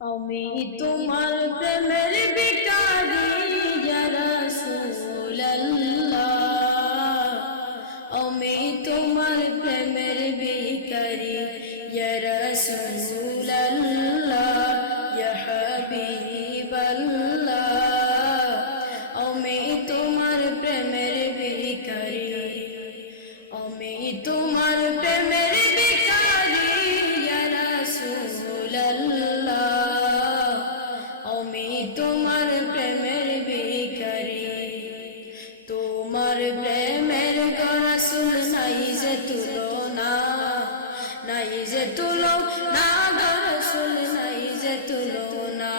আমি তোমার প্রেমের ভিখারি ইয়া রাসূলুল্লাহ, আমি তোমার প্রেমের ভিখারি ইয়া রাসূলুল্লাহ, ইয়া হাবিবাল্লাহ, আমি তোমার প্রেমের ভিখারি, আমি তোমার প্রেমের ভিখারি ইয়া রাসূলুল্লাহ, আমি তোমার প্রেমের ভিখারি। তোমার প্রেমের রাসূল নাই যে তুলনা, নাই যে তুলনা রাসূল নাই যে তুলনা।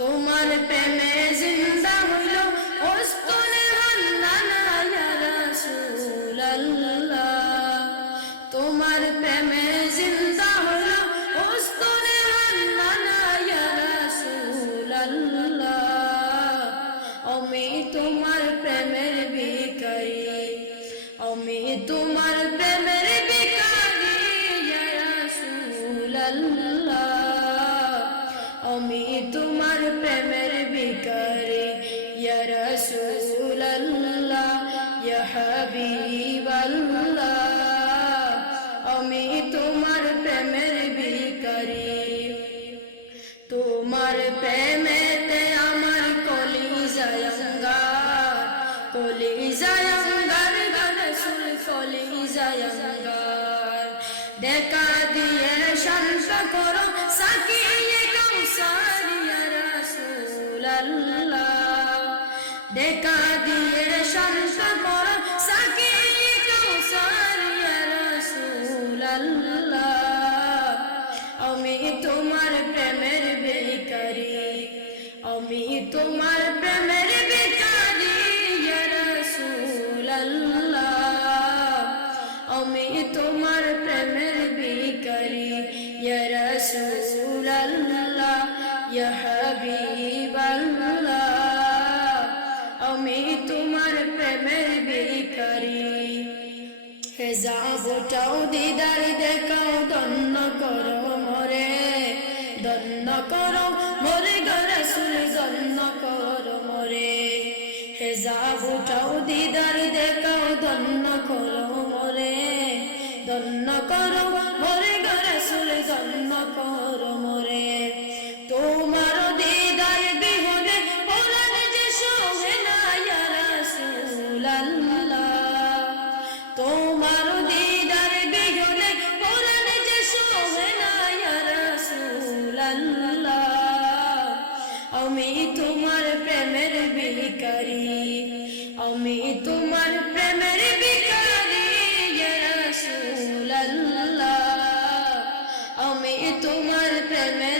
তোমার প্রেমে জিন্দা হইল ওস্তনে হান্নানা ইয়া রাসূলুল্লাহ, তোমার প্রেমে জিন্দা হইল ওস্তনে হান্নানা ইয়া রাসূলুল্লাহ, আমি তোমার প্রেমের ভিখারি, আমি তোমার প্রেমের ভিখারি ইয়া রাসূলুল্লাহ, আমি তোমার প্রেমের ভিখারি ইয়া রাসূলুল্লাহ, ইয়া হাবিবাল্লাহ, আমি তোমার প্রেমের ভিখারি। তোমার প্রেমেতে আমার কলিজায় অঙ্গার, কলিজায় অঙ্গার গো রাসূল, কলিজায় অঙ্গার। দেখা দিয়ে শান্ত করো সাকিয়ে কাউসার ইয়া রাসূলুল্লাহ, দেখা দিয়ে শান্ত করো সাকিয়ে কাউসার ইয়া রাসূলুল্লাহ, আমি তোমার প্রেমের ভিখারি, আমি তোমার প্রেমের ভিখারি ইয়া রাসূলুল্লাহ, আমি তোমার প্রেমের ভিখারি ইয়া রাসূলুল্লাহ, ইয়া হাবিবাল্লাহ, আমি তোমার প্রেমের ভিখারি। হেজাবটাও দিদার দেখাও, ধন্য করো মোরে, ধন্য করো মোরে গো রাসূল, ধন্য করো মোরে। হেজাবটাও দিদার দেখাও, ধন্য করো মোরে, ধন্য করো মোরে গো রাসূল, ধন্য করো মোরে। তোমার দিদার বিহনে পরাণ যে সোহে না ইয়া রাসূলুল্লাহ, তোমার দিদার বিহনে পরাণ যে সোহে না ইয়া রাসূলুল্লাহ, আমি তোমার প্রেমের ভিখারি, আমি তোমার প্রেমের ভিখারি ইয়া রাসূলুল্লাহ, আমি তোমার প্রেমের